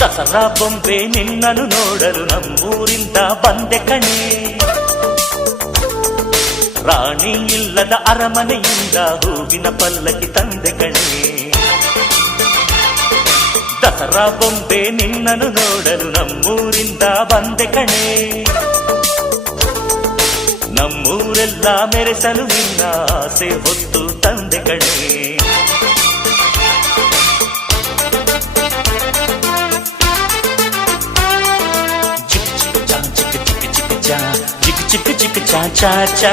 ದಸರಾ ಬೊಂಬೆ ನಿನ್ನನ್ನು ನೋಡಲು ನಮ್ಮೂರಿಂದ ಬಂದೆ ಕಣೆ. ರಾಣಿ ಇಲ್ಲದ ಅರಮನೆಯಿಂದ ಹೂವಿನ ಪಲ್ಲಕ್ಕಿ ತಂದೆ ಕಣೆ. ದಸರಾ ಬೊಂಬೆ ನಿನ್ನನ್ನು ನೋಡಲು ನಮ್ಮೂರಿಂದ ಬಂದೆ ಕಣೆ. ನಮ್ಮೂರೆಲ್ಲ ಮೆರೆಸಲು ನಿನ್ನ ಆಸೆ ಹೊತ್ತು ತಂದೆ ಕಣೆ. ಚಿಕ್ಕ ಚಿಕ್ಕ ಚಾ ಚಾ ಚಾ